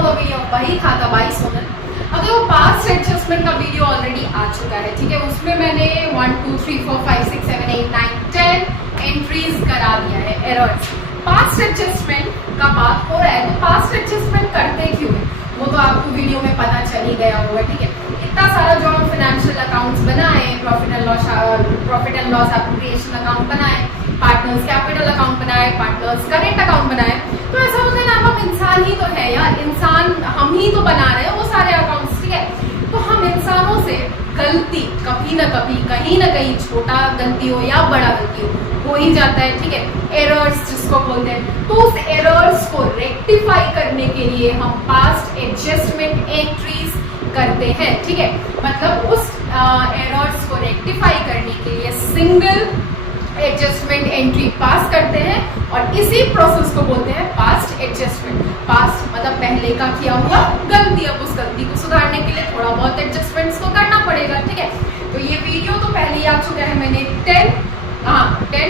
होगा भैया वही खाता भाई सोनल। अब देखो पास्ट एडजस्टमेंट का वीडियो ऑलरेडी आ चुका है, ठीक है। उसमें मैंने 1 2 3 4 5 6 7 8 9 10 एंट्रीज करा दिया है एरर्स। पास्ट एडजस्टमेंट का बात हो रहा है तो पास्ट एडजस्टमेंट करते क्यों है वो तो आपको वीडियो में पता चल ही गया होगा, ठीक है। इतना सारा जो हम फाइनेंशियल अकाउंट्स बनाए, profit and loss application account बनाए, पार्टनर्स कैपिटल अकाउंट बनाए, पार्टनर्स करेंट अकाउंट बनाए, तो ऐसा होता है ना हम इंसान ही तो है यार, इंसान हम ही तो बना रहे हैं वो सारे अकाउंट्स, ठीक है। तो हम इंसानों से गलती कभी ना कभी कहीं ना कहीं छोटा गलती हो या बड़ा गलती हो ही जाता है, ठीक है। एरर्स जिसको बोलते हैं, तो उस एरर्स को रेक्टिफाई करने के लिए हम पास्ट एडजस्टमेंट एंट्रीज करते हैं, ठीक है। मतलब उस एरर्स को रेक्टिफाई करने के लिए सिंगल एडजस्टमेंट एंट्री पास करते हैं और इसी प्रोसेस को बोलते हैं पास्ट एडजस्टमेंट। पास्ट मतलब पहले का किया हुआ गलती, अब उस गलती को सुधारने के लिए थोड़ा बहुत एडजस्टमेंट्स तो करना पड़ेगा, ठीक है। तो ये वीडियो तो पहले ही आ चुका है, मैंने 10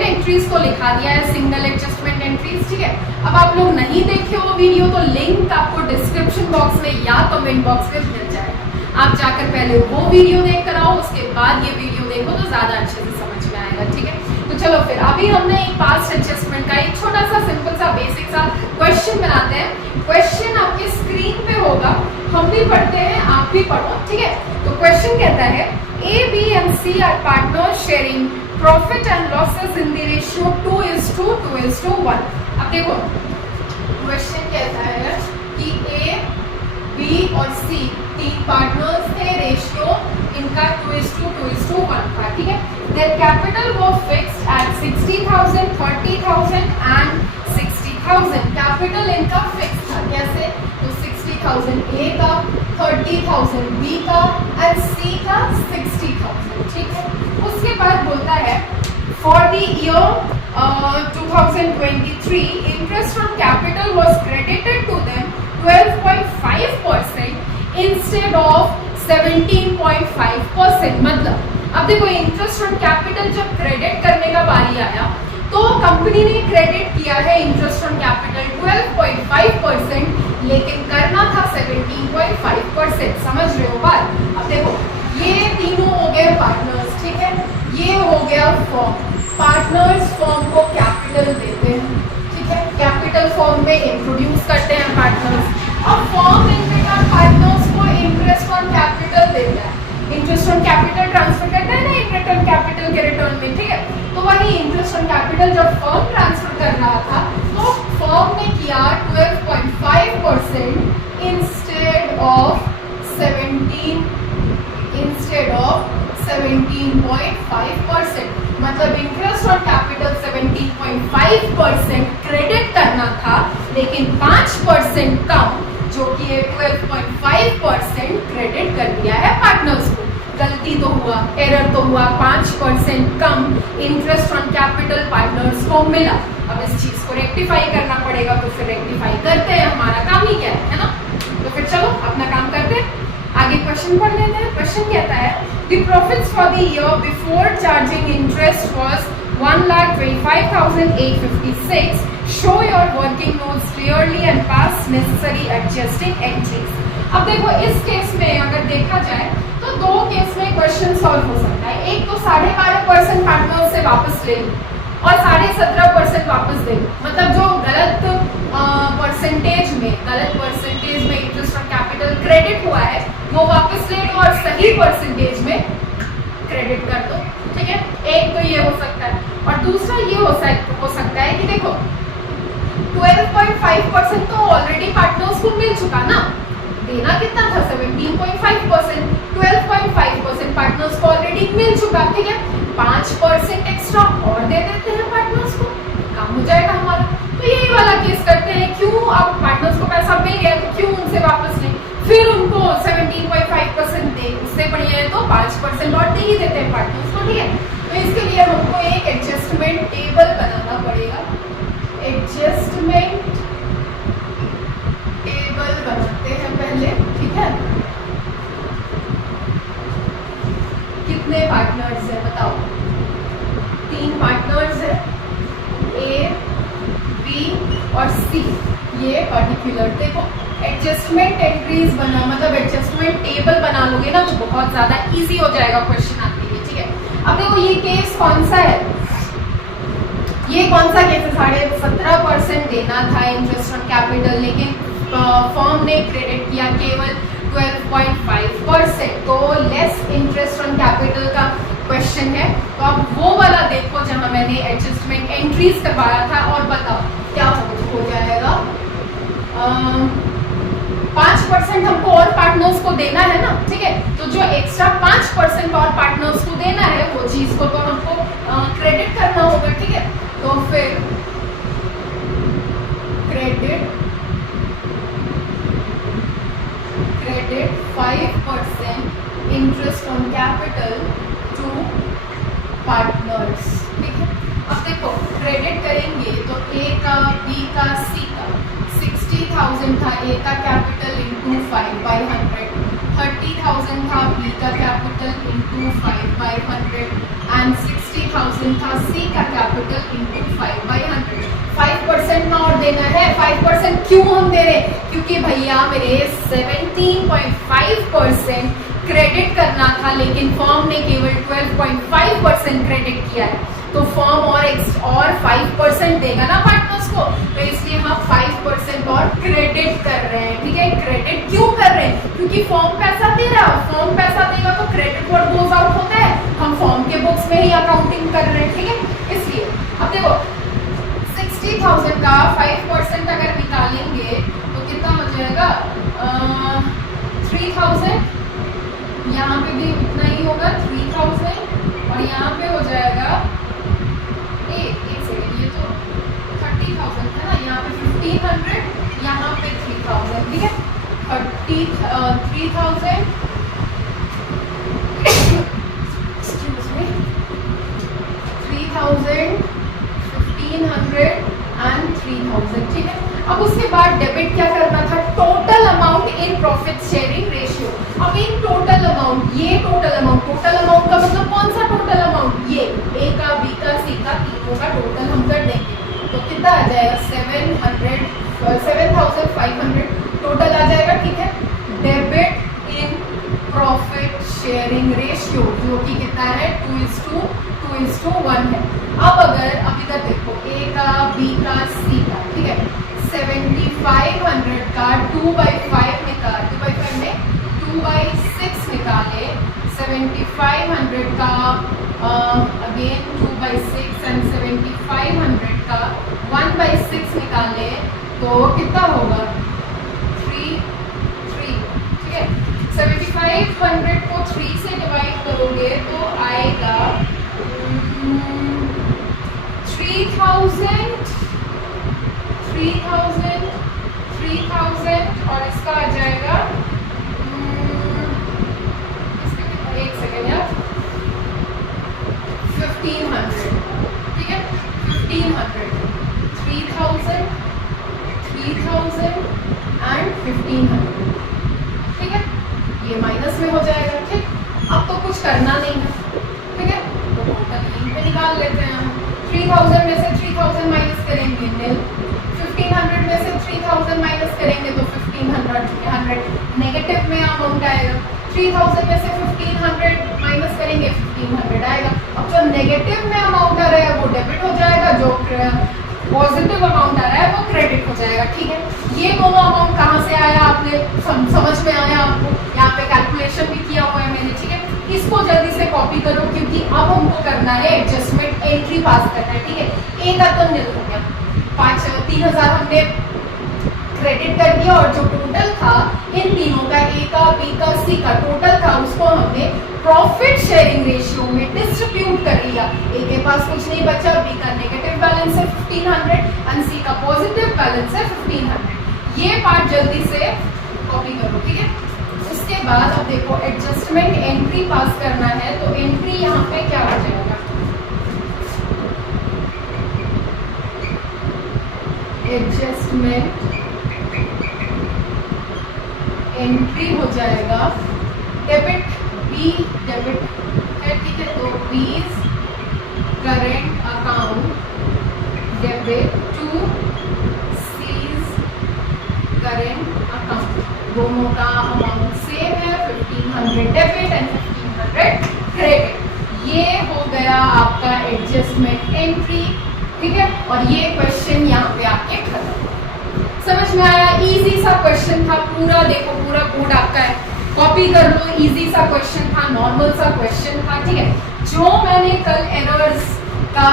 एंट्रीज को लिखा दिया है, सिंगल एडजस्टमेंट एंट्रीज, ठीक है। अब आप लोग नहीं देखे वो वीडियो तो लिंक आपको डिस्क्रिप्शन बॉक्स में या कमेंट बॉक्स में मिल जाएगा। आप जाकर पहले वो वीडियो देख कर आओ, उसके बाद ये वीडियो देखो तो ज्यादा अच्छे से समझ में आएगा, ठीक है। तो चलो फिर अभी हमने एक पास्ट एडजस्टमेंट का एक छोटा सा सिंपल सा बेसिक सा क्वेश्चन बनाते हैं। क्वेश्चन आपके स्क्रीन पे होगा, हम भी पढ़ते हैं आप भी पढ़ो, ठीक है। तो क्वेश्चन कहता है A, B and C are partners sharing profit and losses in the ratio 2:1। अब देखो क्वेश्चन कहता है कि A, B और C तीन पार्टनर्स थे, रेशियो इनका 2:1 था, ठीक है। Their capital was fixed at 60,000, 30,000 and 60,000। Capital इनका फिक्स था, कैसे? तो 60,000 A का, 30,000 B का एंड C का 60,000, ठीक है। उसके बाद बोलता है for the year 2023 interest on capital was credited to them 12.5% instead of 17.5%। मतलब अब देखो इंटरेस्ट ऑन कैपिटल जब क्रेडिट करने का बारी आया तो कंपनी ने क्रेडिट किया है इंटरेस्ट ऑन कैपिटल 12.5%, लेकिन करना था 17.5%। समझ रहे हो बात? अब देखो ये तीनों हो गए पार्टनर्स, ठीक है। ये हो गया फॉर्म, पार्टनर्स फॉर्म को कैपिटल देते हैं, ठीक है। कैपिटल फॉर्म में इंट्रोड्यूस करते हैं पार्टनर्स। अब फॉर्म लिखने का पार्टनर्स को इंटरेस्ट ऑन कैपिटल देता है, इंटरेस्ट ऑन कैपिटल ट्रांसफर करता है ना रिटर्न कैपिटल के रिटर्न में, ठीक है। तो वही इंटरेस्ट ऑन कैपिटल जब फर्म ट्रांसफर कर रहा था तो फर्म ने किया 12.5% इंस्टेड ऑफ 17.5%। मतलब इंटरेस्ट ऑन कैपिटल 17.5% क्रेडिट करना था, लेकिन 5% कम जो कि 12.5% क्रेडिट कर दिया है पार्टनर्स को। गलती तो हुआ, एरर तो हुआ, 5% कम इंटरेस्ट ऑन कैपिटल पार्टनर्स को मिला। अब इस चीज को रेक्टिफाई करना पड़ेगा, तो फिर रेक्टिफाई करते हैं, हमारा काम ही क्या है ना। तो फिर चलो अपना काम करते हैं, आगे क्वेश्चन पढ़ लेते हैं। क्वेश्चन कहता है the profits for the year before charging interest was 1,25,856। Show your working notes clearly and pass necessary adjusting entries। अब देखो इस केस में अगर देखा जाए तो दो केस में क्वेश्चन सॉल्व हो सकता है। एक तो 12.5% पार्टनर से वापस ले लो और 17.5% वापस दे लो। मतलब जो गलत परसेंटेज में इंटरेस्ट ऑन कैपिटल क्रेडिट हुआ है वो वापस ले लो और सही परसेंटेज में क्रेडिट कर दो, ठीक है। एक तो ये हो सकता है और दूसरा ये हो सकता है कि देखो 12.5% तो ऑलरेडी पार्टनर्स को मिल चुका ना, देना कितना था 17.5%, 12.5% पार्टनर्स को ऑलरेडी मिल चुका, ठीक है। 5% एक्स्ट्रा और दे देते हैं पार्टनर्स को, काम हो जाएगा हमारा। तो यही वाला केस करते हैं, क्यों अब पार्टनर्स को पैसा मिल गया तो क्यों उनसे वापस लें, फिर उनको 17.5% दे, उससे बढ़िया है तो 5% और दे ही देते हैं पार्टनर्स को, ठीक है। तो इसके लिए हमको एक एडजस्टमेंट टेबल बनाना पड़ेगा। एडजस्टमेंट टेबल बनाते हैं पहले, ठीक है। कितने पार्टनर्स है बताओ? 3 पार्टनर्स है, A, B और C। ये पर्टिकुलर देखो एडजस्टमेंट एंट्रीज बना मतलब एडजस्टमेंट टेबल बना लोगे ना तो बहुत ज्यादा इजी हो जाएगा क्वेश्चन आपके लिए, ठीक है। अब देखो ये केस कौन सा है, ये कौन सा केस है, 17.5% देना था इंटरेस्ट ऑन कैपिटल, लेकिन फर्म ने क्रेडिट किया केवल 12.5%, तो लेस इंटरेस्ट ऑन कैपिटल का क्वेश्चन है। तो आप वो वाला देखो जहां मैंने एडजस्टमेंट एंट्रीज करवाया था और बताओ क्या हो जाएगा। 5% हमको और पार्टनर्स को देना है ना, ठीक है, तो जो एक्स्ट्रा 5% और पार्टनर्स को देना है वो चीज को तो हमको क्रेडिट करना होगा, ठीक है। तो फिर credit 5% interest on capital to partners, ठीक है। अब देखो क्रेडिट करेंगे तो ए का, बी का, सी का 60,000 था ए का कैपिटल इंटू 5/100, 30,000 था बी का कैपिटल इंटू 5/100 एंड 60,000 था सी का कैपिटल इंटू 5/100। 5% में और देना है। 5% क्यों हम दे रहे हैं, क्योंकि भैया मेरे 17.5% क्रेडिट करना था, लेकिन फर्म ने केवल 12.5% क्रेडिट किया है, तो फर्म और 5% देगा ना पार्टनर्स को, तो इसलिए हम 5% और क्रेडिट कर रहे हैं, ठीक है। क्रेडिट क्यों कर रहे हैं, क्योंकि फर्म पैसा दे रहा है, फर्म पैसा देगा तो क्रेडिट वर्ड गोज आउट होता है, हम फर्म के बुक्स में ही अकाउंटिंग कर रहे हैं, ठीक है। इसलिए अब देखो 60,000 का 5% अगर निकालेंगे तो कितना हो जाएगा, 3,000, यहाँ पे भी उतना ही होगा 3,000, और यहाँ पे हो जाएगा एक सेकेंड, ये तो 30,000 था ना, यहाँ पे 1,500, यहाँ पे 3,000, ठीक है। 3,000 एक्सक्यूज मी, 3,000, 1,500 एंड 3,000, ठीक है। अब उसके बाद डेबिट क्या करना था, total amount in profit sharing ratio. अब इन टोटल अमाउंट, ये टोटल अमाउंट का मतलब कौन सा टोटल अमाउंट, ये ए का, बी का, सी का, तीनों का टोटल हम कर देंगे तो कितना आ जाएगा 7,500 टोटल आ जाएगा, ठीक है। Debit in profit sharing ratio जो कि कितना है 2:1 है। अब अगर अब इधर देखो ए का, बी का, सी का, ठीक है, 7,500 का 2/5 निकाल, 2/5 में 2/6 निकाले, 7,500 का अगेन 2/6 एंड 7,500 का 1/6 निकाले तो कितना होगा 3, ठीक है। 7,500 को 3 से डिवाइड करोगे तो आएगा 3,000 और इसका आ जाएगा एक सेकेंड यार 1,500, ठीक है। 1,500, 3,000 एंड 1,500, ठीक है। ये माइनस में हो जाएगा, ठीक। अब तो कुछ करना नहीं है, ठीक है, तो टोटल यहीं पे निकाल लेते हैं हम। 3,000 में से 3,000 माइनस करेंगे निल, 1,500 में से 3,000 माइनस करेंगे तो 1,500 नेगेटिव में अमाउंट आएगा। 3,000 में से 1,500 माइनस करेंगे 1,500 आएगा। अब जो नेगेटिव में अमाउंट आ रहा है वो डेबिट हो जाएगा, जो पॉजिटिव अमाउंट आ रहा है वो क्रेडिट हो जाएगा, ठीक है। ये दोनों अमाउंट कहाँ से आया आपने समझ में आया आपको, यहाँ पे कैलकुलेशन भी किया हुआ है मैंने, ठीक है। इसको जल्दी से कॉपी करो क्योंकि अब हमको करना है एडजस्टमेंट एंट्री पास करना है, ठीक है। ए का तो निल हो गया, 3,000 हमने क्रेडिट कर दिया और जो टोटल था इन तीनों का, ए का, बी का, सी का टोटल था, उसको हमने प्रॉफिट शेयरिंग रेशियो में डिस्ट्रीब्यूट कर लिया। ए के पास कुछ नहीं बचा, बी का नेगेटिव बैलेंस है 1,500 एंड सी का पॉजिटिव बैलेंस है 1,500। ये पार्ट जल्दी से कॉपी करो, ठीक है। उसके बाद अब देखो एडजस्टमेंट एंट्री पास करना है तो एंट्री यहाँ पे क्या हो जाएगा, एडजस्टमेंट एंट्री हो जाएगा डेबिट, बी डेबिट है, ठीक है। तो B's current account debit to C's current account, 1500 debit and 1500 credit. ये हो गया आपका एडजस्टमेंट एंट्री, ठीक है। और ये क्वेश्चन यहाँ पे आके खत्म। समझ में आया? इजी सा क्वेश्चन था, पूरा देखो, पूरा कोड आपका है, कॉपी कर लो। इजी सा क्वेश्चन था, नॉर्मल सा क्वेश्चन था, ठीक है। जो मैंने कल एरर्स का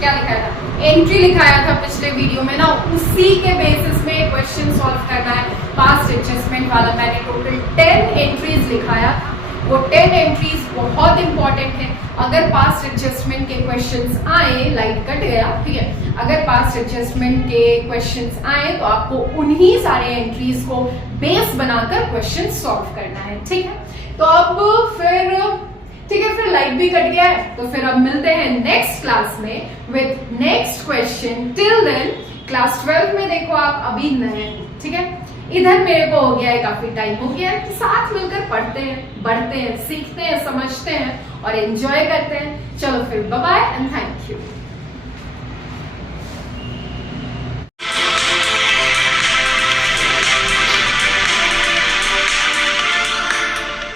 क्या लिखाया था, एंट्री लिखाया था पिछले वीडियो में ना, उसी के बेसिस में क्वेश्चन सॉल्व करना है। पास्ट एडजस्टमेंट वाला मैंने टोटल 10 एंट्रीज लिखाया था। वो 10 एंट्रीज बहुत इंपॉर्टेंट है। अगर पास्ट एडजस्टमेंट के क्वेश्चंस आए, लाइट कट गया, ठीक है, अगर पास्ट एडजस्टमेंट के क्वेश्चंस आए तो आपको उन्हीं सारे एंट्रीज को बेस बनाकर क्वेश्चन सॉल्व करना है, ठीक है। तो अब फिर ठीक है, फिर लाइट भी कट गया है, तो फिर अब मिलते हैं नेक्स्ट क्लास में with next question. Till then class 12 में देखो आप अभी नए हैं, ठीक है। इधर मेरे को हो गया है, काफी टाइम हो गया है, साथ मिलकर पढ़ते हैं, बढ़ते हैं, सीखते हैं, समझते हैं और एंजॉय करते हैं। चलो फिर bye bye and thank you.